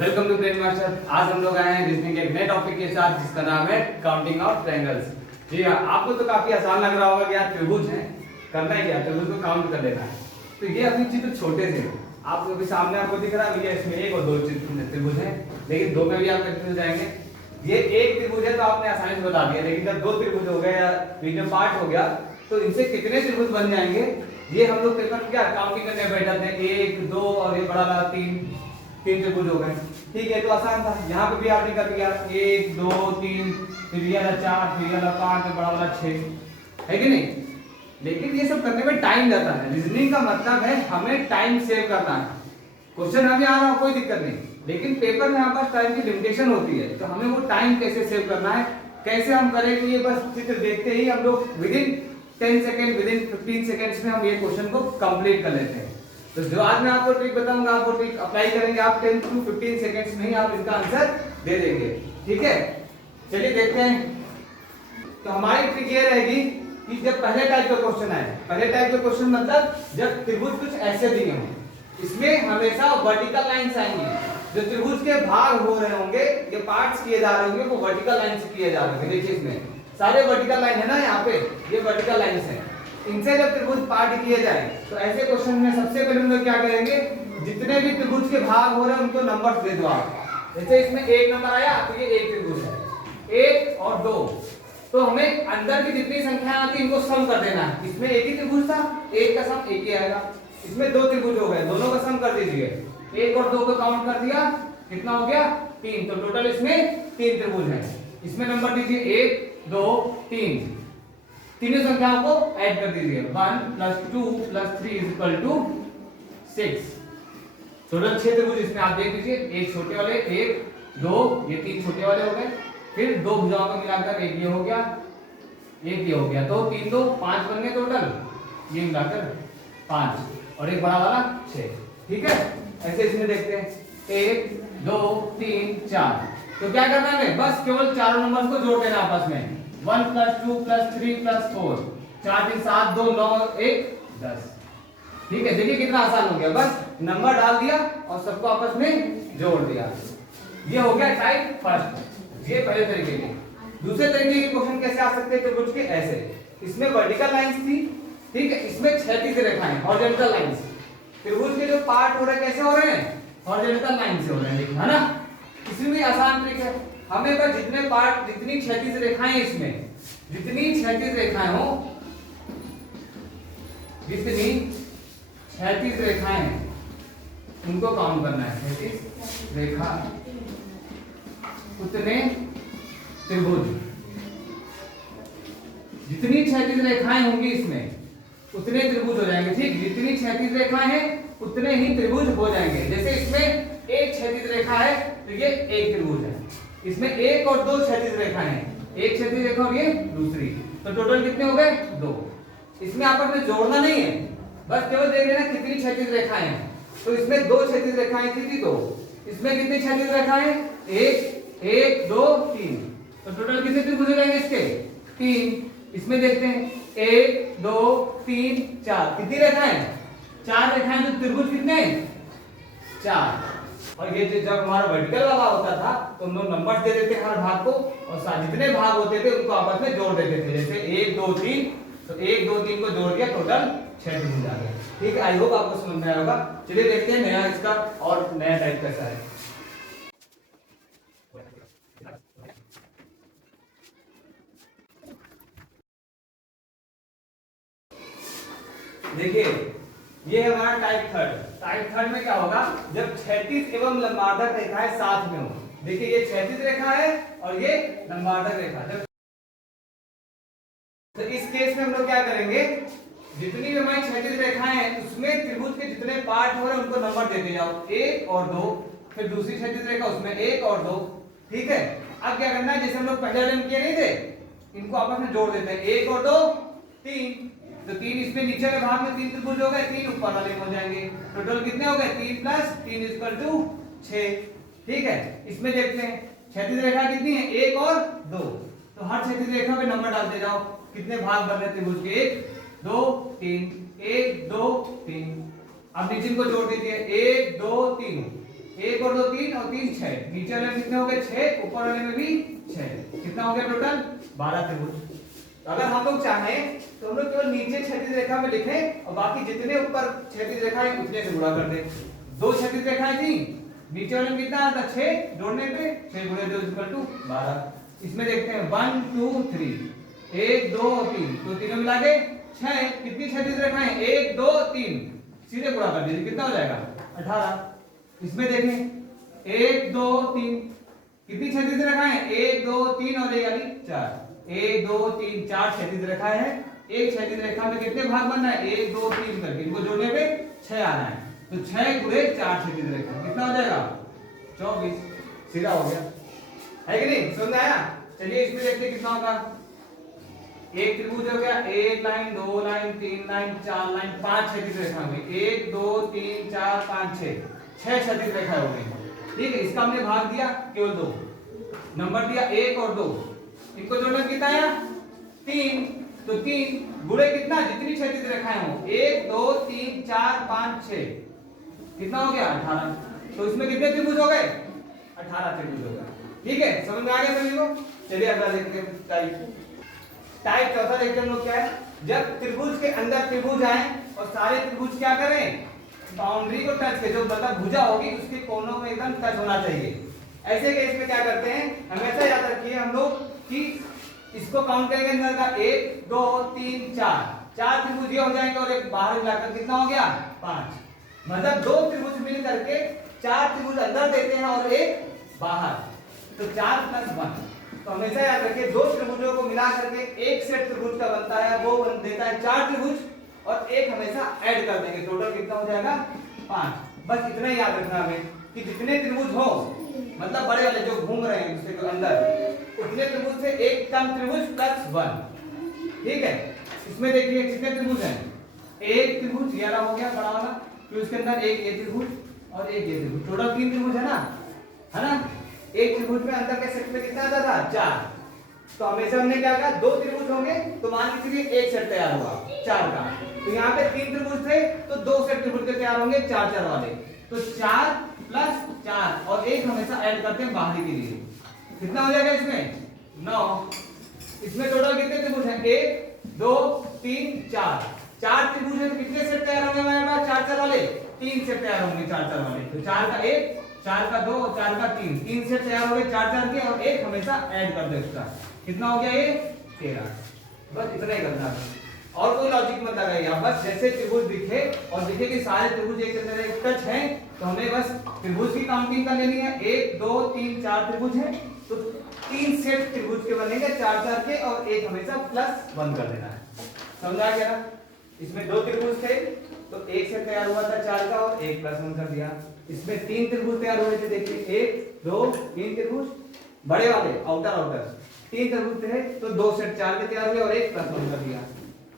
Welcome to brain master. आज हम लोग आए हैं रीजनिंग के एक नए टॉपिक के साथ जिसका नाम है काउंटिंग ऑफ ट्रायंगल्स। जी हाँ, आपको तो काफी आसान लग रहा होगा कि यार त्रिभुज है, करना ही क्या, त्रिभुज को काउंट कर लेना है। तो ये अपनी चित्र छोटे से आपको अभी सामने आपको दिख रहा है भैया, इसमें एक और दो त्रिभुज है, लेकिन दो में भी आप कंफ्यूज जाएंगे। ये एक त्रिभुज है तो आपने आसानी से बता दिया, लेकिन जब दो त्रिभुज हो गए या मीडियम पार्ट हो गया तो इनसे कितने त्रिभुज बन जाएंगे ये हम लोग पेपर क्या काउंटिंग करने बैठे थे। एक दो और ये बड़ा वाला तीन त्रिभुज हो गए। ठीक है, तो आसान था। यहाँ पे भी आपने कर दिया एक दो तीन, फिर ये वाला चार, फिर ये वाला पांच, फिर बड़ा वाला छह, है कि नहीं। लेकिन ये सब करने में टाइम जाता है। रीजनिंग का मतलब है हमें टाइम सेव करना है। क्वेश्चन हमें आ रहा हो कोई दिक्कत नहीं, लेकिन पेपर में हमारे पास टाइम की लिमिटेशन होती है, तो हमें वो टाइम कैसे सेव करना है, कैसे हम करें कि ये बस चित्र देखते ही हम लोग विदिन 10 सेकेंड, विदिन 15 सेकेंड्स में हम ये क्वेश्चन को कंप्लीट कर लेते हैं। तो जो आज मैं आपको ट्रिक बताऊंगा, आपको ट्रिक अप्लाई करेंगे आप 10 to 15 सेकेंड्स में ही आप इसका आंसर दे देंगे। ठीक है, चलिए देखते हैं। तो हमारी ट्रिक ये रहेगी कि जब पहले टाइप का क्वेश्चन आए, पहले टाइप का क्वेश्चन मतलब जब त्रिभुज कुछ ऐसे दिए हों, इसमें हमेशा वर्टिकल लाइंस आएंगी। जो त्रिभुज के भाग हो रहे होंगे, ये पार्ट्स किए जा रहे होंगे, वो वर्टिकल लाइन से किए जा रहे होंगे। देखिए इसमें सारे वर्टिकल लाइन है ना, यहाँ पे ये वर्टिकल लाइंस है। इनसे जब त्रिभुज पार्ट किए जाए तो ऐसे क्वेश्चन में सबसे पहले हम लोग क्या करेंगे, जितने भी त्रिभुज के भाग हो रहे हैं उनको नंबर्स दे दो आप। जैसे इसमें एक नंबर आया तो ये एक त्रिभुज है, एक और दो, तो हमें अंदर की जितनी संख्या आती है इनको सम कर देना है। इसमें एक ही त्रिभुज था, एक का सम एक ही आएगा। इसमें दो त्रिभुज हो गए, दोनों का सम कर दीजिए। एक और दो को काउंट कर दिया, कितना हो गया, तीन। तो टोटल इसमें तीन त्रिभुज है। इसमें नंबर दीजिए एक दो तीन, तीनों संख्याओं को ऐड कर दीजिए। 1 + 2 + 3 = 6। टोटल 6 त्रिभुज इसमें आप देख लीजिए। एक छोटे वाले, एक दो, ये तीन छोटे वाले हो गए। फिर दो भुजाओं को मिलाकर एक ये हो गया, एक ये हो गया, तो 3 2 5 बन गए टोटल, ये मिलाकर 5 और एक बड़ा वाला 6। ठीक है, ऐसे इसमें देखते हैं 1 2 3 4। तो क्या करना है, बस केवल चारों नंबर्स को जोड़ देना आपस में। 1 + 2 + 3 + 4, 4 3 7 2 9 1 10। ठीक है, देखिए कितना आसान हो गया। बस नंबर डाल दिया और सबको आपस में जोड़ दिया। ये हो गया टाइप फर्स्ट, ये पहले तरीके के। दूसरे तरीके के क्वेश्चन कैसे आ सकते हैं, त्रिभुज के ऐसे, इसमें वर्टिकल लाइंस थी, ठीक है, इसमें क्षैतिज रेखाएं, हॉरिजॉन्टल लाइंस। त्रिभुज के जो पार्ट हो रहे हैं कैसे हो रहे हैं, हॉरिजॉन्टल लाइन से हो रहे हैं, है ना। इसमें भी आसान ट्रिक है, हमें बस जितने पार्ट, जितनी क्षैतिज रेखाएं, इसमें जितनी क्षैतिज रेखाएं हो, जितनी क्षैतिज रेखाएं हैं उनको काउंट करना है। क्षैतिज रेखा उतने त्रिभुज, जितनी क्षैतिज रेखाएं होंगी इसमें उतने त्रिभुज हो जाएंगे। ठीक, जितनी क्षैतिज रेखाएं हैं उतने ही त्रिभुज हो जाएंगे। जैसे इसमें एक क्षैतिज रेखा है तो ये एक त्रिभुज है। इसमें एक और दो क्षैतिज रेखाएं हैं, एक क्षैतिज रेखा और ये दूसरी, तो टोटल कितने हो गए, दो। इसमें आपस में जोड़ना नहीं है, बस केवल देख लेना कितनी क्षैतिज रेखाएं हैं। तो इसमें दो क्षैतिज रेखाएं थी, दो। इसमें कितनी क्षैतिज रेखाएं, एक एक दो तीन, तो टोटल कितने त्रिभुज हो जाएंगे इसके, तीन। इसमें देखते हैं 1 2 3 4, कितनी रेखाएं, चार रेखाएं, तो त्रिभुज कितने, चार। और ये जब हमारा वर्टिकल वाला होता था तो हम लोग नंबर्स दे देते हर भाग को, और जितने भाग होते थे उनको आपस में जोड़ देते थे। जैसे 1 2 3, तो 1 2 3 को जोड़ दिया, टोटल 6 त्रिभुज आ गए। ठीक है, आई होप आपको समझ में आया होगा। चलिए देखते हैं नया इसका और नया टाइप कैसा है। देखिए ये है हमारा टाइप थर्ड। टाइप थर्ड में क्या होगा, जब क्षैतिज एवं लंबार्धक रेखाएं साथ में हो। देखिए ये क्षैतिज रेखा है और ये लंबार्धक रेखा। जब तो इस केस में हम लोग क्या करेंगे, जितनी भी हमारी क्षैतिज रेखाएं हैं उसमें त्रिभुज के जितने पार्ट हो रहे हैं उनको नंबर देते जाओ, एक और दो। फिर दूसरी क्षैतिज रेखा, उसमें एक और दो। ठीक है, अब क्या करना है, जैसे हम लोग पहले वाले में किए नहीं थे, इनको आपस में जोड़ देते हैं, एक और दो तीन। तो तीन इसमें नीचे के भाग में तीन त्रिभुज हो गए, तीन ऊपर वाले हो जाएंगे। टोटल कितने हो गए, 3 + 3 = 6। ठीक है, इसमें देखते हैं क्षैतिज रेखा कितनी है, एक और दो। तो हर क्षैतिज रेखा पे नंबर डालते जाओ, कितने भाग बन रहे त्रिभुज के, 1 2 3, 1 2 3। अब नीचे को जोड़ दीजिए, 1 2 3, 1 एक और 2 3 और 3 6, नीचे वाले में कितने हो गए 6, ऊपर वाले में भी 6, कितना हो गया टोटल 12 त्रिभुज। तो अगर हम लोग चाहें तो हम लोग केवल नीचे क्षैतिज रेखा में लिखें और बाकी जितने ऊपर क्षैतिज रेखा है उतने से गुणा कर दें। 2 क्षैतिज रेखाएं थी, नीचे वाले में कितना आता 6, जोड़ने पे 6 गुणे 2 12। इसमें देखते हैं 1 2 3, 1 2 3, तो तीनों मिला के 6, कितनी क्षैतिज रेखाएं 1 2 3, सीधे गुणा कर दीजिए, कितना हो जाएगा 18। इसमें देखें 1 2 3, कितनी क्षैतिज रेखाएं 1 2 3 और ये वाली 4, 1 2 3 4 क्षैतिज रेखाएं हैं। एक क्षैतिज रेखा में कितने भाग बनना है 1 2 3 करके, इनको जोड़ने पे 6 आना है, तो 6 गुणे 4 क्षैतिज रेखा कितना हो जाएगा 24, सीधा हो गया, है कि नहीं, समझ आया। चलिए इसमें देखते हैं कितना होगा। एक त्रिभुज हो गया, एक लाइन 2 लाइन 3 लाइन 4 लाइन 5 क्षैतिज रेखा में 1 2 3 4 5 6 क्षैतिज रेखा हो गई, ठीक है। इसका हमने भाग दिया केवल 2, नंबर दिया 1 और 2, इनको जोड़ना कितना आया 3, तो 3 गुणे कितना जितनी क्षैतिज रेखाएं हो 1 2 3 4 5 6, कितना हो गया 18। तो इसमें कितने त्रिभुज हो गए 18 त्रिभुज हो गए, ठीक है, समझ में आ गया सभी को। चलिए अगला देखते हैं टाइप चौथा देखते हैं हम लोग क्या है। जब त्रिभुज के अंदर त्रिभुज आए और सारे त्रिभुज क्या करें बाउंड्री को टच के, जो मतलब भुजा होगी उसके कोनों में एकदम टच होना चाहिए। ऐसे केस में क्या करते हैं, हमेशा याद रखिए हम लोग कि इसको काउंट करेंगे अंदर का 1 2 3 4 त्रिभुज ये हो जाएंगे और एक बाहर मिलाकर कितना हो गया 5, मतलब 2 त्रिभुज मिल करके 4 त्रिभुज अंदर देते हैं और एक बाहर, तो 4 + 1। तो हमेशा याद रखिए 2 त्रिभुजों को मिला करके एक सेट त्रिभुज का बनता है, वो देता है 4 त्रिभुज और एक हमेशा ऐड कर देंगे, टोटल कितना हो जाएगा 5। बस इतना ही याद रखना हमें कि जितने त्रिभुज हो मतलब बड़े वाले जो घूम रहे हैं उसके अंदर उतने त्रिभुज से एक कम त्रिभुज +1, ठीक है। इसमें देखिए कितने त्रिभुज हैं, एक त्रिभुज ये वाला हो गया बड़ा वाला, फिर उसके अंदर एक ये त्रिभुज और एक ये त्रिभुज, टोटल 3 त्रिभुज है ना। एक त्रिभुज में अंदर के सेट में कितना आता था 4, तो हमेशा हमने क्या कहा 2 त्रिभुज होंगे तो मान के चलिए एक सेट तैयार हुआ 4 का, तो यहाँ पे 3 त्रिभुज थे तो 2 सेट त्रिभुज के तैयार होंगे 4 4 वाले, तो 4 + 4 और एक हमेशा ऐड करते हैं बाहरी के लिए, कितना हो जाएगा इसमें 9। इसमें टोटल कितने त्रिभुज हैं 1 2 3 4 त्रिभुज है तो कितने सेट तैयार होंगे हमारे पास 4 4 वाले, 3 सेट तैयार होंगे 4 4 वाले, तो 4 का 1 4 का 2 और 4 का 3 सेट तैयार हो गए 4 4 के और एक हमेशा ऐड कर दो इसका, कितना हो गया ये 13। बस इतना ही करना है और कोई लॉजिक मत लगाइए आप, बस जैसे त्रिभुज दिखे और दिखे कि सारे त्रिभुज एक दूसरे से टच हैं तो हमें बस त्रिभुज की काउंटिंग कर लेनी है। 1 2 3 4 त्रिभुज हैं तो 3 सेट त्रिभुज के बनेंगे 4 4 के और एक हमेशा +1 कर देना है, समझा क्या ना। इसमें 2 त्रिभुज थे तो एक सेट तैयार हुआ था 4 का और एक +1 कर दिया। इसमें 3 त्रिभुज तैयार हुए थे, देखिए 1 2 3 त्रिभुज बड़े वाले आउटर 3 त्रिभुज थे तो 2 सेट 4 के तैयार हुए और एक +1 कर दिया।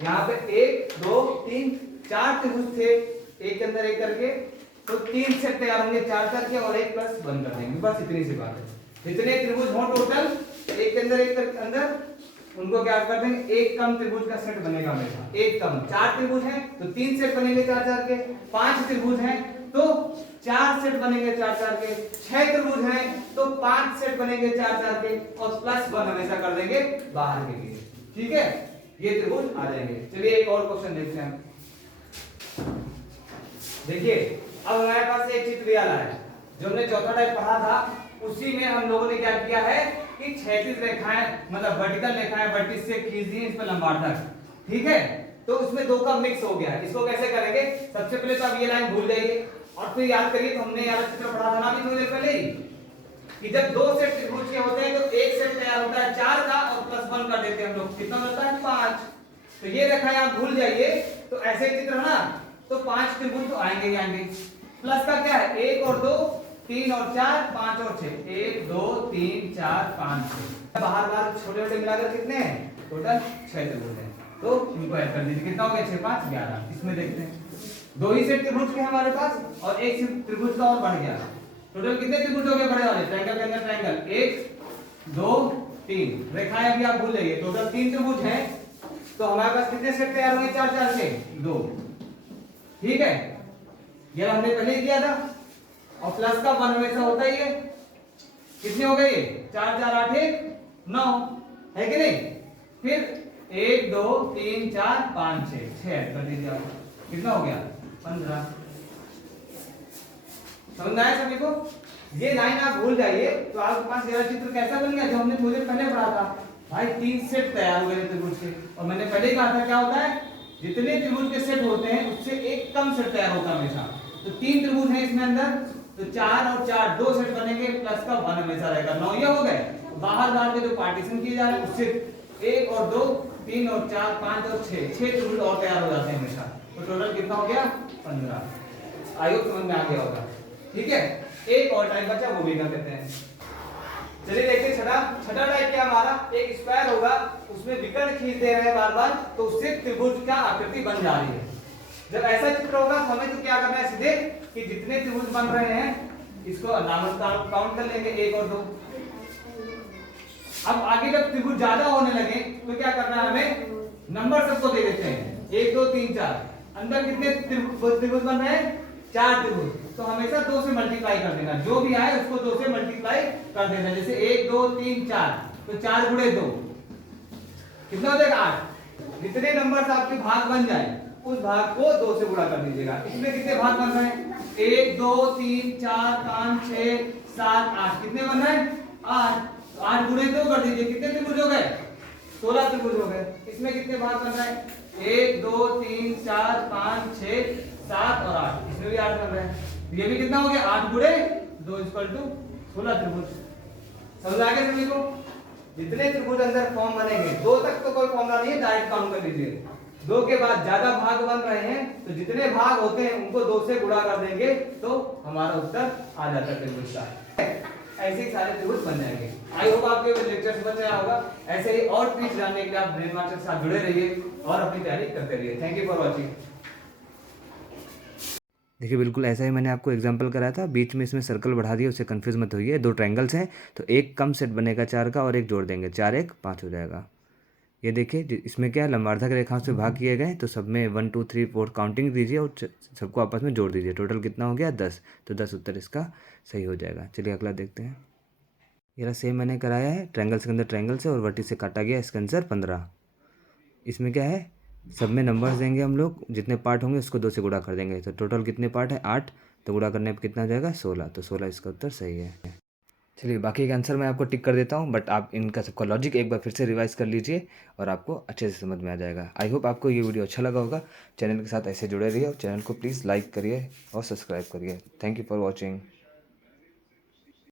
यहाँ पे 1 2 3 4 त्रिभुज थे एक के अंदर एक करके, तो 3 सेट तैयार होंगे 4 4 के और एक +1 कर देंगे, बस इतनी सी बात है। जितने त्रिभुज हो टोटल एक के अंदर एक के अंदर उनको क्या कर देंगे एक कम त्रिभुज का सेट बनेगा हमेशा, एक कम। 4 त्रिभुज हैं तो 3 सेट बनेंगे 4 4 के, 5 त्रिभुज हैं तो 4 सेट बनेंगे 4 4 के, 6 त्रिभुज हैं तो 5 सेट बनेंगे 4 4 के और +1 हमेशा कर देंगे बाहर के लिए, ठीक है, ये त्रिभुज आ जाएंगे। चलिए एक और क्वेश्चन देखते हैं। देखिए अब हमारे पास एक चित्र वाला है जो हमने चौथा टाइप पढ़ा था, उसी में हम लोगों ने क्या किया है कि क्षैतिज रेखाएं मतलब वर्टिकल रेखाएं वर्टिस से खींच दी इस पर लंबाई तक, ठीक है। तो उसमें 2 का मिक्स हो गया, इसको कैसे करेंगे, सबसे पहले तो आप ये लाइन भूल जाइए और फिर याद करिए तो हमने यार चित्र पढ़ा था ना अभी थोड़ी देर पहले ही कि जब 2 सेट त्रिभुज के होते हैं तो एक सेट तैयार होता है 4 का और +1 कर देते हैं हम लोग, कितना होता है 5। तो ये रेखाएं आप भूल जाइए, तो ऐसे चित्र है ना तो 5 त्रिभुज तो आएंगे ही आएंगे। प्लस का क्या है 1 और 2 3 और 4 5 और 6, 1 2 3 4 5 6, बाहर बाहर छोटे छोटे मिलाकर कितने हैं टोटल 6 त्रिभुज हैं, तो इनको ऐड कर दीजिए, कितना हो गया 6 5 11। इसमें देखते हैं 2 ही सेट त्रिभुज के हमारे पास और एक त्रिभुज का और बढ़ गया, टोटल कितने त्रिभुज हो गए बड़े वाले ट्रायंगल के अंदर ट्रायंगल 1 2 3 रेखाएं अभी आप भूल जाइए, टोटल 3 त्रिभुज हैं तो हमारे पास कितने सेट तैयार होंगे 4 4 के 2, ठीक है, ये हमने पहले ही किया था। और प्लस का 1 हमेशा होता ही है। कितने हो गए ये? 4 4 8 1 9 है कि नहीं? फिर 1 2 3 4 5 6 ऐड कर दीजिए आप। कितना हो गया? 15। समझ में आया सभी को? ये लाइन आप भूल जाइए तो आपके पास ये चित्र कैसा बन गया जो हमने थोड़ी देर पहले पढ़ा था भाई। 3 सेट तैयार हो गए त्रिभुज के। और मैंने पहले ही कहा था क्या होता है, जितने त्रिभुज के सेट होते हैं उससे एक कम सेट तैयार होता है हमेशा। तो 3 त्रिभुज हैं इसमें अंदर, तो 4 और 4 2 सेट बनेंगे, प्लस का 1 हमेशा रहेगा। 9 ये हो गए। बाहर के जो पार्टीशन किए जा रहे हैं उससे 1 और 2 3 और 4 5 और 6 त्रिभुज और तैयार हो जाते हैं हमेशा। तो टोटल कितना हो गया? 15। आयोग समझ में आ गया होगा। ठीक है, एक और टाइप बचा, वो भी कर देते हैं। चलिए देखते हैं छठा टाइप क्या हमारा, एक स्क्वायर होगा, उसमें विकर्ण खींच दे रहे हैं बार बार, तो उससे त्रिभुज का आकृति बन जा रही है। जब ऐसा चित्र होगा तो हमें तो क्या करना है सीधे कि जितने त्रिभुज बन रहे हैं इसको नामक काउंट कर लेंगे 1 और 2। अब आगे जब त्रिभुज ज्यादा होने लगे तो क्या करना है, हमें नंबर सबको दे देते हैं 1 2 3 4। अंदर कितने त्रिभुज बन रहे हैं? 4 त्रिभुज। तो हमेशा 2 से मल्टीप्लाई कर देना, जो भी आए उसको 2 से मल्टीप्लाई कर देना। जैसे 1 2 3 4, तो 4 गुणे 2 कितना हो जाएगा? 8। जितने नंबर्स आपके भाग बन जाए उस भाग को 2 से गुणा कर दीजिएगा। इसमें कितने भाग बन रहे हैं? 1 2 3 4 5 6 7 8। कितने बन रहे हैं? 8। 8 गुणे 2 कर दीजिए, कितने त्रिभुज हो गए? 16 त्रिभुज हो गए। इसमें कितने भाग बन रहे हैं? 1 2 3 4 5 6 7 और 8। इसमें भी 8 बन रहे हैं। ये भी कितना हो गया? 8 गुणे 2 = 16 त्रिभुज। समझ आ गया सभी को? जितने त्रिभुज अंदर फॉर्म बनेंगे, 2 तक तो कोई फॉर्मूला नहीं है, डायरेक्ट काउंट कर लीजिए। 2 के बाद ज्यादा भाग बन रहे हैं तो जितने भाग होते हैं उनको 2 से गुणा कर देंगे तो हमारा उत्तर आ जाता है त्रिभुज का। ऐसे ही सारे त्रिभुज बन जाएंगे। आई होप आपके लेक्चर समझ में आया होगा। ऐसे ही और ट्रिक्स जानने के लिए आप ब्रेन मास्टर के साथ जुड़े रहिए और अपनी तैयारी करते रहिए। Thank you for watching. देखिए बिल्कुल ऐसा ही मैंने आपको एग्जांपल कराया था, बीच में इसमें सर्कल बढ़ा दिया, उससे कंफ्यूज मत होइए। 2 ट्रायंगल्स हैं तो एक कम सेट बनेगा 4 का और एक जोड़ देंगे, 4 1 5 हो जाएगा। ये देखिए इसमें क्या है, लंबार्धक रेखाओं से भाग किए गए, तो सब में 1 2 3 4 काउंटिंग दीजिए और सबको आपस में जोड़ दीजिए। टोटल कितना हो गया? 10। तो 10 उत्तर इसका सही हो जाएगा। चलिए अगला देखते हैं। ये सेम मैंने कराया है, ट्रायंगल्स के अंदर ट्रायंगल से और वर्टिस से काटा गया, इसका आंसर 15। इसमें क्या है, सब में नंबर्स देंगे हम लोग, जितने पार्ट होंगे उसको 2 से गुणा कर देंगे। तो टोटल कितने पार्ट है? 8। तो गुणा करने पर कितना जाएगा? 16। तो 16 इसका उत्तर सही है। चलिए बाकी का आंसर मैं आपको टिक कर देता हूँ, बट आप इनका सबका लॉजिक एक बार फिर से रिवाइज कर लीजिए और आपको अच्छे से समझ में आ जाएगा। आई होप आपको ये वीडियो अच्छा लगा होगा। चैनल के साथ ऐसे जुड़े रहिए और चैनल को प्लीज़ लाइक करिए और सब्सक्राइब करिए। Thank you for watching.